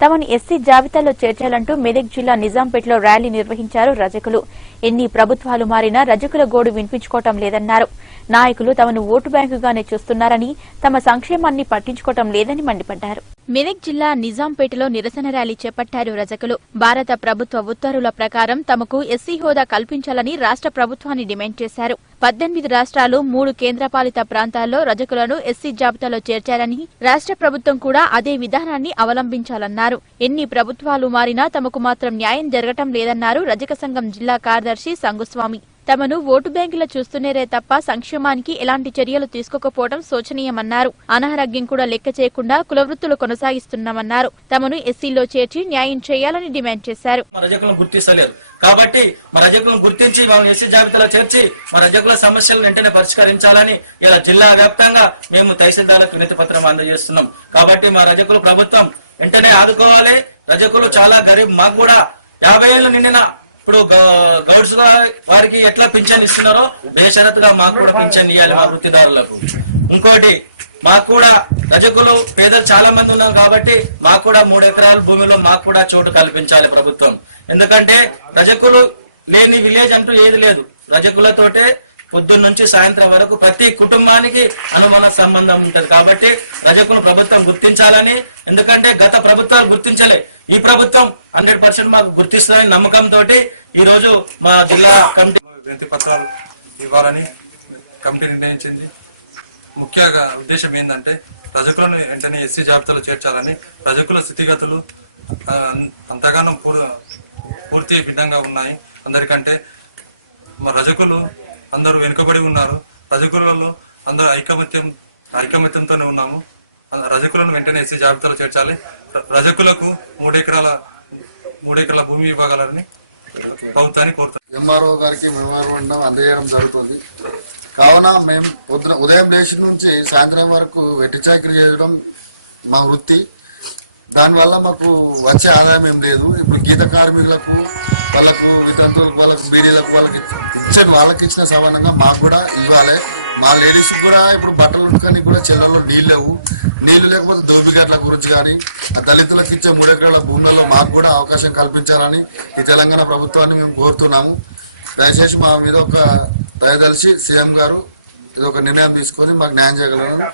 తమను ఎస్సీ జాబితాలో చేర్చాలంటూ మెదక్ జిల్లా నిజాంపేటలో ర్యాలీ నిర్వహించారు రజకులు. ఎన్ని ప్రభుత్వాలు మారినా రజకుల గోడు వినిపించుకోవటం లేదన్నారు. నాయకులు తమను ఓటు బ్యాంకుగానే చూస్తున్నారని, తమ సంక్షేమాన్ని పట్టించుకోవటం లేదని మండిపడ్డారు. మెదక్ జిల్లా నిజాంపేటలో నిరసన ర్యాలీ చేపట్టారు రజకులు. భారత ప్రభుత్వ ఉత్తర్వుల ప్రకారం తమకు ఎస్సీ హోదా కల్పించాలని రాష్ట్ర ప్రభుత్వాన్ని డిమాండ్ చేశారు. 18 రాష్ట్రాలు 3 కేంద్రపాలిత ప్రాంతాల్లో రజకులను ఎస్సీ జాబితాలో చేర్చారని, రాష్ట్ర ప్రభుత్వం కూడా అదే విధానాన్ని అవలంబించాలన్నారు. ఎన్ని ప్రభుత్వాలు మారినా తమకు మాత్రం న్యాయం జరగటం లేదన్నారు రజక సంఘం జిల్లా కార్యదర్శి సంగుస్వామి. తమను ఓటు బ్యాంకులా చూస్తున్నారే తప్ప సంక్షేమానికి ఎలాంటి చర్యలు తీసుకోకపోవడం శోచనీయమన్నారు. అనారోగ్యం కూడా లెక్క చేయకుండా కులవృత్తులు కొనసాగిస్తున్నామన్నారు. తమను ఎస్సీలో చేర్చి న్యాయం చేయాలని డిమాండ్ చేశారు. కాబట్టి మా రజకులను గుర్తించి మేము ఎస్సీ జాబితాలో చేర్చి మా రజకుల సమస్యలను వెంటనే పరిష్కరించాలని ఇలా జిల్లా వ్యాప్తంగా మేము తహసీల్దార్లకు వినతి పత్రం అందజేస్తున్నాం. కాబట్టి మా రజకులు ప్రభుత్వం వెంటనే ఆదుకోవాలి. రజకులు చాలా గరీబ్. మాకు కూడా 50 ఏళ్ళు నిండిన ఇప్పుడు గౌడ్స్ వారికి ఎట్లా పింఛన్ ఇస్తున్నారో బేషరతుగా మాకు కూడా పింఛన్ ఇవ్వాలి మా వృత్తిదారులకు. ఇంకోటి, మాకు కూడా రజకులు పేదలు చాలా మంది ఉన్నారు కాబట్టి మాకు కూడా 3 ఎకరాల భూమిలో మాకు కూడా చోటు కల్పించాలి ప్రభుత్వం. ఎందుకంటే రజకులు లేని విలేజ్ అంటూ ఏది లేదు. రజకులతోటే పొద్దున్న నుంచి సాయంత్రం వరకు ప్రతి కుటుంబానికి అనుమాన సంబంధం ఉంటది. కాబట్టి రజకులు ప్రభుత్వం గుర్తించాలని, ఎందుకంటే గత ప్రభుత్వాలు గుర్తించలే, ఈ ప్రభుత్వం 100% మాకు గుర్తిస్తుందని నమ్మకంతో ఈ రోజు మా జిల్లా కమిటీ వినతి పత్రాలు ఇవ్వాలని కమిటీ నిర్ణయించింది. ముఖ్యంగా ఉద్దేశం ఏంటంటే రజకులను వెంటనే ఎస్సీ జాబితాలో చేర్చాలని. రజకుల స్థితిగతులు అంతగానో పూర్తి భిన్నంగా ఉన్నాయి అందరికంటే. మా రజకులు అందరూ వెనుకబడి ఉన్నారు. రజకులలో అందరూ ఐకమత్యంతోనే ఉన్నాము. రజకులను వెంటనే ఎస్సీ జాబితాలో చేర్చాలి. రజకులకు 3 ఎకరాల భూమి ఇవ్వగలరని ప్రభుత్వాన్ని కోరుతారు. ఎంఆర్ఓ గారికి మెమోరాండం అందజేయడం జరుగుతుంది. కావున మేము ఉదయం లేచి నుంచి సాయంత్రం వరకు వెట్టి చాకరీ చేయడం మా వృత్తి. దానివల్ల మాకు వచ్చే ఆదాయం ఏం లేదు. ఇప్పుడు గీత కార్మికులకు, వాళ్ళకు వితంతువులకు, వాళ్ళకు బీడీలకు, వాళ్ళకి ఇచ్చిన సమానంగా మాకు కూడా ఇవ్వాలి. మా లేడీస్ కూడా ఇప్పుడు బట్టలు ఉట్టుకొని కూడా చెరువులో నీళ్లు లేకపోతే దోపిగట్ల గురించి కానీ, ఆ దళితులకు ఇచ్చే 3 ఎకరాల భూములలో మాకు కూడా అవకాశం కల్పించాలని ఈ తెలంగాణ ప్రభుత్వాన్ని మేము కోరుతున్నాము. దయచేసి మా మీద ఒక దయదలిచి సీఎం గారు ఇది ఒక నిర్ణయం తీసుకొని మాకు న్యాయం చేయగలరని